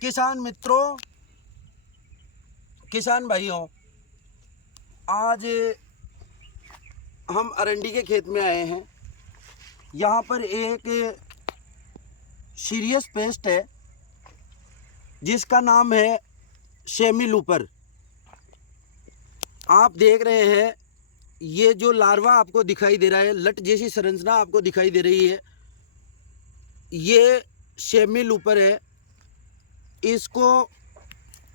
किसान मित्रों, किसान भाइयों, आज हम अरंडी के खेत में आए हैं। यहाँ पर एक सीरियस पेस्ट है जिसका नाम है शेमी लूपर। आप देख रहे हैं, ये जो लार्वा आपको दिखाई दे रहा है, लट जैसी संरचना आपको दिखाई दे रही है, ये शेमी लूपर है। इसको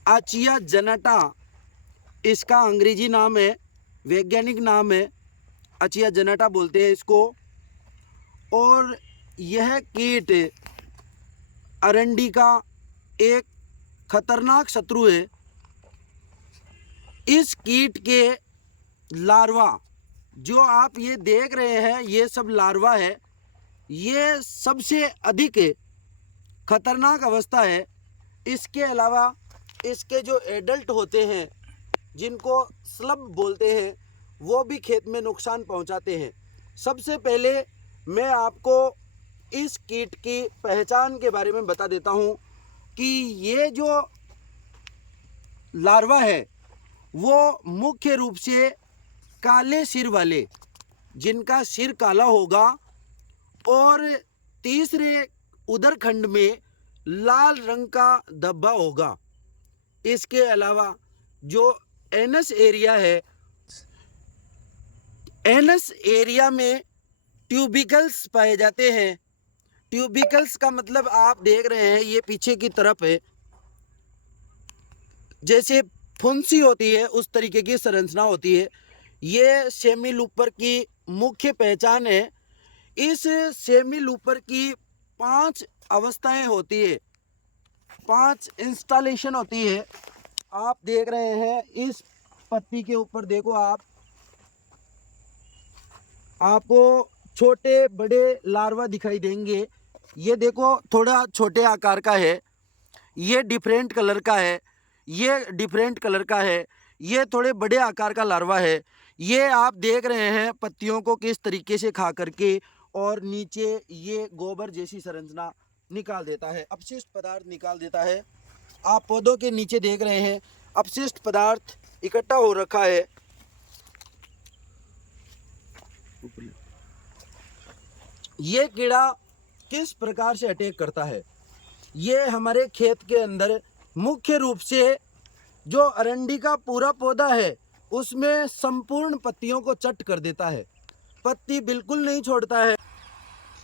आचिया जनाटा इसका अंग्रेजी नाम है, वैज्ञानिक नाम है, आचिया जनाटा बोलते हैं इसको। और यह कीट अरंडी का एक खतरनाक शत्रु है। इस कीट के लार्वा जो आप ये देख रहे हैं, ये सब लार्वा है। ये सबसे अधिक खतरनाक अवस्था है। इसके अलावा इसके जो एडल्ट होते हैं, जिनको स्लब बोलते हैं, वो भी खेत में नुकसान पहुंचाते हैं। सबसे पहले मैं आपको इस कीट की पहचान के बारे में बता देता हूं कि ये जो लार्वा है वो मुख्य रूप से काले सिर वाले, जिनका सिर काला होगा और तीसरे उदर खंड में लाल रंग का धब्बा होगा। इसके अलावा जो एनस एरिया है, एनस एरिया में ट्यूबिकल्स पाए जाते हैं। ट्यूबिकल्स का मतलब आप देख रहे हैं, ये पीछे की तरफ है, जैसे फुंसी होती है उस तरीके की संरचना होती है। ये शेमी लूपर की मुख्य पहचान है। इस शेमी लूपर की 5 अवस्थाएं होती है, 5 इंस्टॉलेशन होती है। आप देख रहे हैं इस पत्ती के ऊपर, देखो आपको छोटे बड़े लार्वा दिखाई देंगे। ये देखो थोड़ा छोटे आकार का है, ये डिफरेंट कलर का है, ये डिफरेंट कलर का है, ये थोड़े बड़े आकार का लार्वा है। ये आप देख रहे हैं पत्तियों को किस तरीके से खा करके, और नीचे ये गोबर जैसी संरचना निकाल देता है, अपशिष्ट पदार्थ निकाल देता है। आप पौधों के नीचे देख रहे हैं अपशिष्ट पदार्थ इकट्ठा हो रखा है। ये कीड़ा किस प्रकार से अटैक करता है? ये हमारे खेत के अंदर मुख्य रूप से जो अरंडी का पूरा पौधा है उसमें संपूर्ण पत्तियों को चट कर देता है, पत्ती बिल्कुल नहीं छोड़ता है।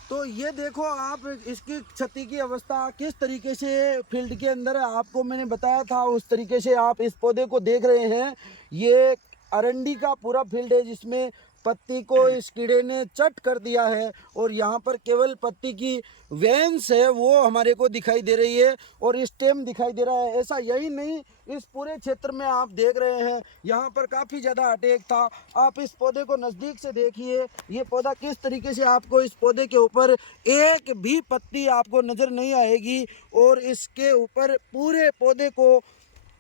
तो ये देखो आप इसकी क्षति की अवस्था किस तरीके से फील्ड के अंदर आपको मैंने बताया था, उस तरीके से आप इस पौधे को देख रहे हैं। ये अरंडी का पूरा फील्ड है जिसमें पत्ती को इस कीड़े ने चट कर दिया है, और यहाँ पर केवल पत्ती की वेन्स है वो हमारे को दिखाई दे रही है और स्टेम दिखाई दे रहा है। ऐसा यही नहीं, इस पूरे क्षेत्र में आप देख रहे हैं यहाँ पर काफ़ी ज़्यादा अटैक था। आप इस पौधे को नज़दीक से देखिए, ये पौधा किस तरीके से, आपको इस पौधे के ऊपर एक भी पत्ती आपको नज़र नहीं आएगी, और इसके ऊपर पूरे पौधे को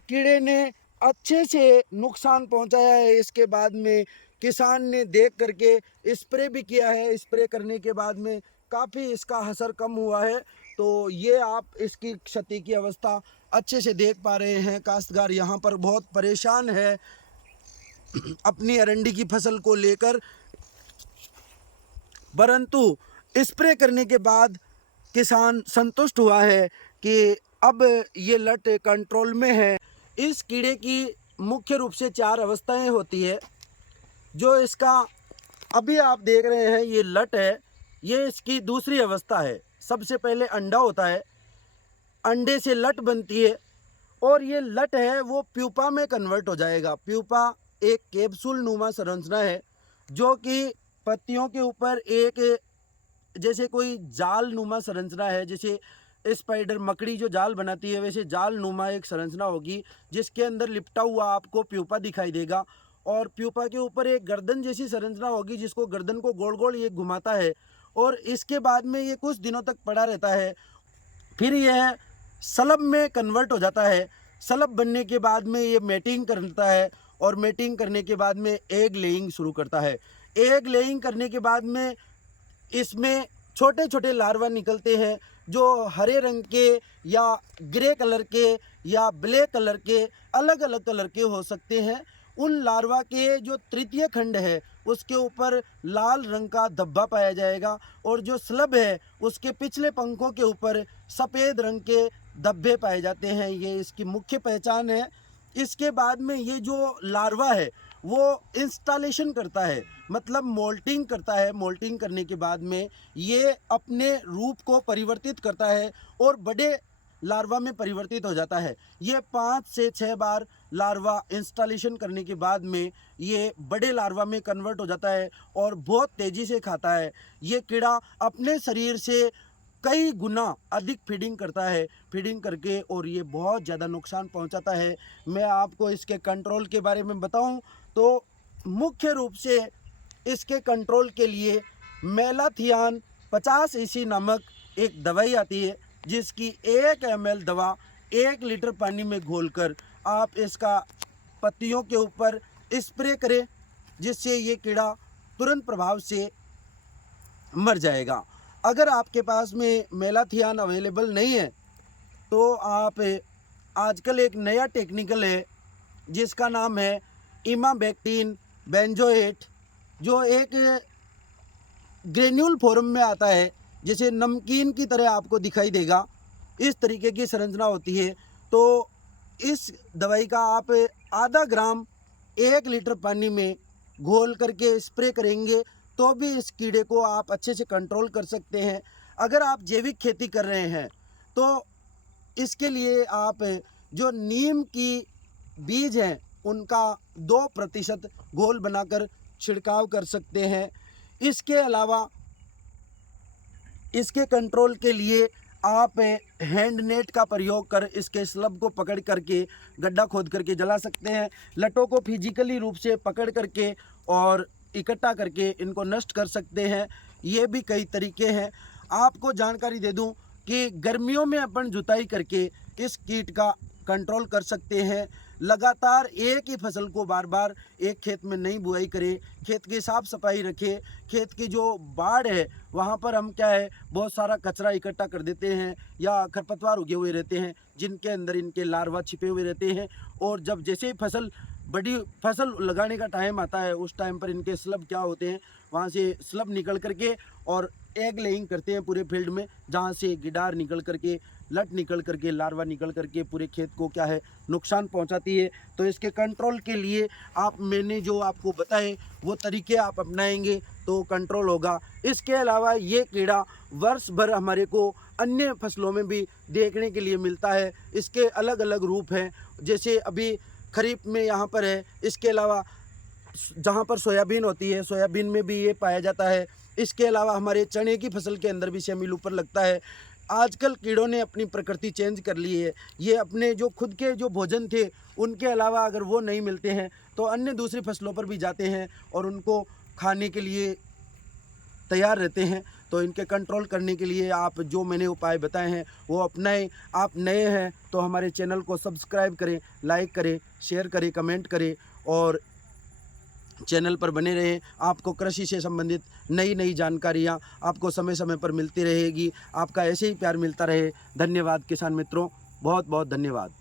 कीड़े ने अच्छे से नुकसान पहुंचाया है। इसके बाद में किसान ने देख करके स्प्रे भी किया है। स्प्रे करने के बाद में काफ़ी इसका असर कम हुआ है। तो ये आप इसकी क्षति की अवस्था अच्छे से देख पा रहे हैं। काश्तकार यहाँ पर बहुत परेशान है अपनी अरंडी की फसल को लेकर, परंतु स्प्रे करने के बाद किसान संतुष्ट हुआ है कि अब ये लट कंट्रोल में है। इस कीड़े की मुख्य रूप से 4 अवस्थाएं होती है। जो इसका अभी आप देख रहे हैं ये लट है, ये इसकी दूसरी अवस्था है। सबसे पहले अंडा होता है, अंडे से लट बनती है, और ये लट है वो प्यूपा में कन्वर्ट हो जाएगा। प्यूपा एक कैप्सूल नुमा संरचना है जो कि पत्तियों के ऊपर एक जैसे कोई जाल नुमा संरचना है, जैसे स्पाइडर मकड़ी जो जाल बनाती है वैसे जाल नुमा एक संरचना होगी जिसके अंदर लिपटा हुआ आपको प्यूपा दिखाई देगा, और प्यूपा के ऊपर एक गर्दन जैसी संरचना होगी जिसको गर्दन को गोल गोल ये घुमाता है, और इसके बाद में ये कुछ दिनों तक पड़ा रहता है। फिर यह सलब में कन्वर्ट हो जाता है। सलब बनने के बाद में ये मेटिंग करता है, और मेटिंग करने के बाद में एग लेइंग शुरू करता है। एग लेइंग करने के बाद में इसमें छोटे छोटे लार्वा निकलते हैं जो हरे रंग के या ग्रे कलर के या ब्लैक कलर के अलग अलग कलर के हो सकते हैं। उन लार्वा के जो तृतीय खंड है उसके ऊपर लाल रंग का धब्बा पाया जाएगा और जो स्लब है उसके पिछले पंखों के ऊपर सफ़ेद रंग के धब्बे पाए जाते हैं। ये इसकी मुख्य पहचान है। इसके बाद में ये जो लार्वा है वो इंस्टॉलेशन करता है, मतलब मोल्टिंग करता है। मोल्टिंग करने के बाद में ये अपने रूप को परिवर्तित करता है और बड़े लार्वा में परिवर्तित हो जाता है। ये 5 से 6 बार लार्वा इंस्टॉलेशन करने के बाद में ये बड़े लार्वा में कन्वर्ट हो जाता है और बहुत तेज़ी से खाता है। ये कीड़ा अपने शरीर से कई गुना अधिक फीडिंग करता है, फीडिंग करके, और ये बहुत ज़्यादा नुकसान पहुंचाता है। मैं आपको इसके कंट्रोल के बारे में बताऊं तो मुख्य रूप से इसके कंट्रोल के लिए मेलाथियान 50 EC नामक एक दवाई आती है, जिसकी 1 ml दवा 1 लीटर पानी में घोलकर आप इसका पत्तियों के ऊपर स्प्रे करें, जिससे ये कीड़ा तुरंत प्रभाव से मर जाएगा। अगर आपके पास में मेलाथियान अवेलेबल नहीं है तो आप आजकल एक नया टेक्निकल है जिसका नाम है इमाबेक्टिन बेंजोएट, जो एक ग्रेन्यूल फॉर्म में आता है, जैसे नमकीन की तरह आपको दिखाई देगा। इस तरीके की संरचना होती है। तो इस दवाई का आप आधा ग्राम 1 लीटर पानी में घोल करके स्प्रे करेंगे तो भी इस कीड़े को आप अच्छे से कंट्रोल कर सकते हैं। अगर आप जैविक खेती कर रहे हैं तो इसके लिए आप जो नीम की बीज हैं उनका 2% घोल बनाकर छिड़काव कर सकते हैं। इसके अलावा इसके कंट्रोल के लिए आप हैंड नेट का प्रयोग कर इसके स्लब को पकड़ करके गड्ढा खोद करके जला सकते हैं। लटों को फिजिकली रूप से पकड़ करके और इकट्ठा करके इनको नष्ट कर सकते हैं। ये भी कई तरीके हैं। आपको जानकारी दे दूं कि गर्मियों में अपन जुताई करके इस कीट का कंट्रोल कर सकते हैं। लगातार एक ही फसल को बार बार एक खेत में नहीं बुआई करें, खेत की साफ़ सफाई रखें। खेत की जो बाड़ है वहाँ पर हम क्या है बहुत सारा कचरा इकट्ठा कर देते हैं या खरपतवार उगे हुए रहते हैं जिनके अंदर इनके लार्वा छिपे हुए रहते हैं। और जब जैसे ही बड़ी फसल लगाने का टाइम आता है उस टाइम पर इनके स्लब क्या होते हैं, वहाँ से स्लब निकल करके और एग लेइंग करते हैं पूरे फील्ड में, जहाँ से गिडार निकल करके, लट निकल करके, लार्वा निकल करके पूरे खेत को क्या है नुकसान पहुंचाती है। तो इसके कंट्रोल के लिए मैंने जो आपको बताए वो तरीके आप अपनाएंगे तो कंट्रोल होगा। इसके अलावा ये कीड़ा वर्ष भर हमारे को अन्य फसलों में भी देखने के लिए मिलता है। इसके अलग अलग रूप हैं, जैसे अभी खरीफ में यहाँ पर है। इसके अलावा जहाँ पर सोयाबीन होती है सोयाबीन में भी ये पाया जाता है। इसके अलावा हमारे चने की फसल के अंदर भी सेमी लूपर लगता है। आजकल कीड़ों ने अपनी प्रकृति चेंज कर ली है। ये अपने जो खुद के जो भोजन थे उनके अलावा अगर वो नहीं मिलते हैं तो अन्य दूसरी फसलों पर भी जाते हैं और उनको खाने के लिए तैयार रहते हैं। तो इनके कंट्रोल करने के लिए आप जो मैंने उपाय बताए हैं वो अपनाएं। आप नए हैं तो हमारे चैनल को सब्सक्राइब करें, लाइक करें, शेयर करें, कमेंट करें और चैनल पर बने रहें। आपको कृषि से संबंधित नई नई जानकारियाँ आपको समय समय पर मिलती रहेगी। आपका ऐसे ही प्यार मिलता रहे। धन्यवाद किसान मित्रों, बहुत बहुत धन्यवाद।